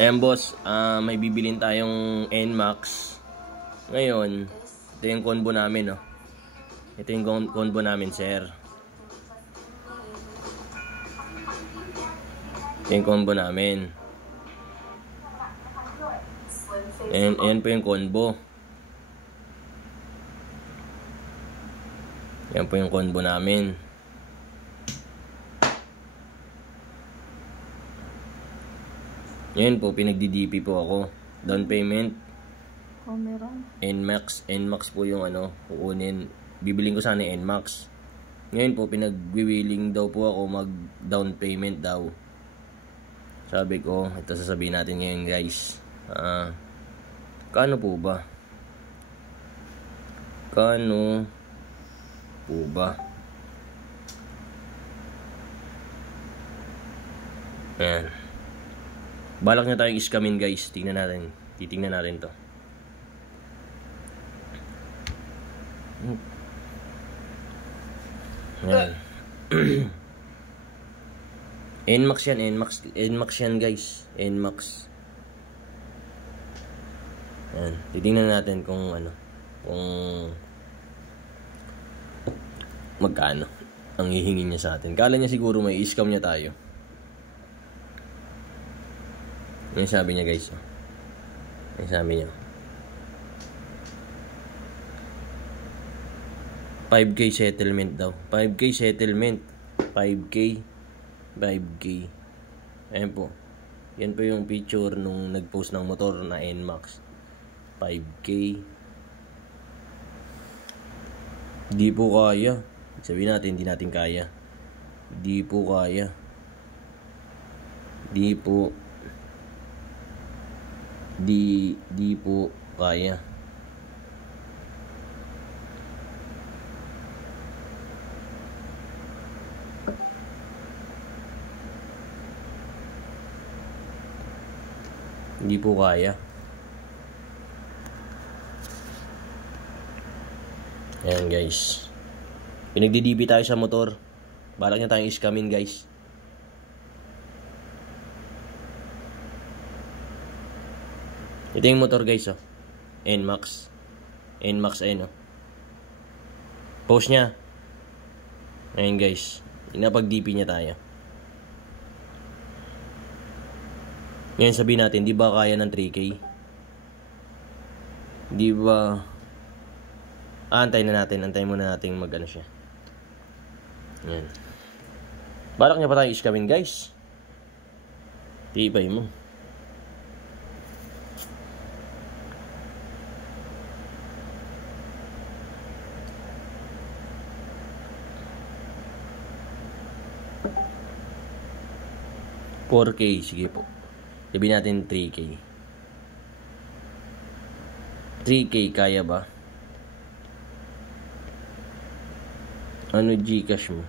Ayan boss, may bibilin tayong NMAX. Ngayon, ito yung combo namin, no? Ito yung combo namin, sir. Ito yung combo namin. Ayan po yung combo. Ayan po yung combo namin. Ngayon po, pinagdi-DP po ako. Down payment. NMAX po yung kukunin. Bibiling ko sana NMAX. Ngayon po, pinag-willing daw po ako mag-down payment daw. Sabi ko, ito sasabihin natin ngayon guys. Kano po ba? Kano po ba? Ayan. Balak na tayong iskamin guys. Tingnan natin. Titingnan natin to. Ayan. NMAX yan. NMAX yan guys. NMAX. Ayan. Titingnan natin kung kung magkano ang hihingi niya sa atin. Kala niya siguro may i-scam niya tayo. Yung sabi niya guys. Yung sabi niya 5K settlement daw. 5K settlement. 5K. Ayan po. Yan po yung picture nung nag-post ng motor na NMAX. 5K. Di po kaya. Sabihin natin, hindi natin kaya. Di po kaya. Di po kaya. Hindi po kaya. Ayan guys. Pinagdi-DP tayo sa motor. Balak niya tayong iskamin guys. Ito yung motor guys, NMAX. NMAX ayun, Post niya. Ayun guys. Inapag-DP niya tayo. Ngayon sabihin natin, di ba kaya ng 3K? Di ba? Antayin muna natin mag-ano siya. Ayan. Balak niya pa tayo iskamin guys. Tibay mo. $4K, sige po. Sabihin natin 3K. 3K kaya ba? Ano Gcash mo?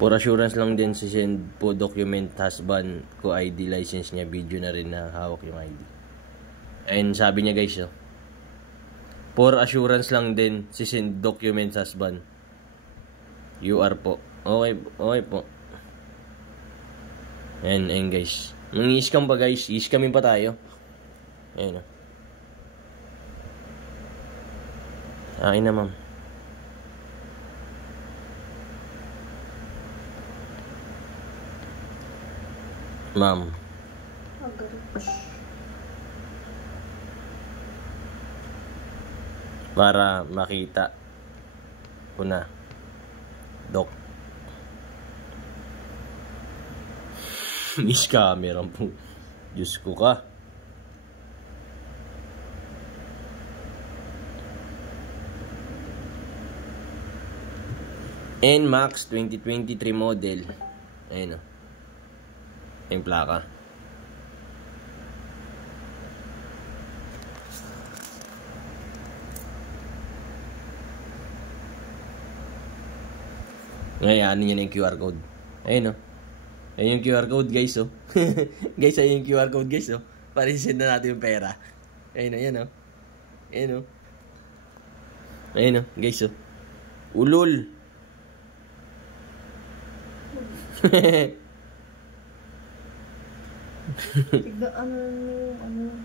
For assurance lang din, send po document husband ko, ID, license niya, video na rin na hawak yung ID. And sabi niya guys, for assurance lang din, send documents husband. UR po. Okay po. Ayan guys. Nung i-scam pa guys, i-scamin pa tayo. Ayan Akin na ma'am. Ma'am. Para makita ko na. Dok. Miss camera po. Diyos ko ka. NMAX 2023 model. Ayun yung plaka. Ngayon, ano yun yung QR code? Ayun Ayun yung QR code guys Guys, ayun yung QR code guys Para send na natin yung pera. Ayun Ayun Ayun oh, guys oh. Ulol. Tignan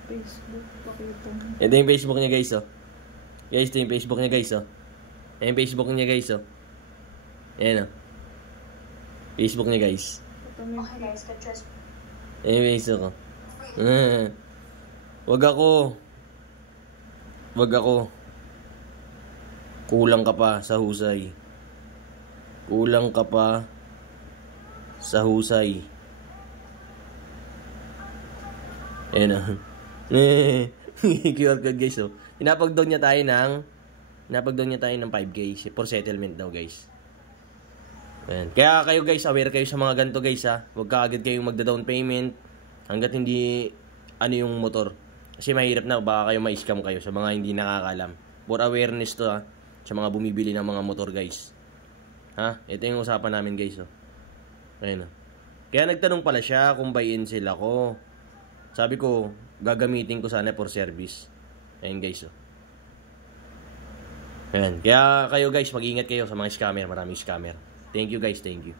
Facebook. Pakita mo. Ito yung Facebook niya guys oh. Guys, ito yung Facebook niya guys oh. Ito yung Facebook niya guys oh. Ayan oh. Facebook niya guys. Okay guys, ka-trust. Ayan yung Facebook oh. Wag ako. Kulang ka pa sa husay. Kulang ka pa sa husay. Ayan o. QR code guys oh. Pinapag-down niya tayo ng 5K for settlement daw guys. Ayan. Kaya kayo guys, aware kayo sa mga ganito guys ha. Huwag ka agad kayong magda-down payment hanggat hindi ano yung motor. Kasi mahirap na, baka kayo ma-scam kayo sa mga hindi nakakalam. For awareness to ha, sa mga bumibili ng mga motor guys. Ha? Ito yung usapan namin guys oh. Ayan oh. Kaya nagtanong pala siya kung buy-in sila ko. Sabi ko, gagamitin ko sana for service. Ayan guys oh. Ayan. Kaya kayo guys, mag-ingat kayo sa mga scammer. Maraming scammer. Thank you guys, thank you.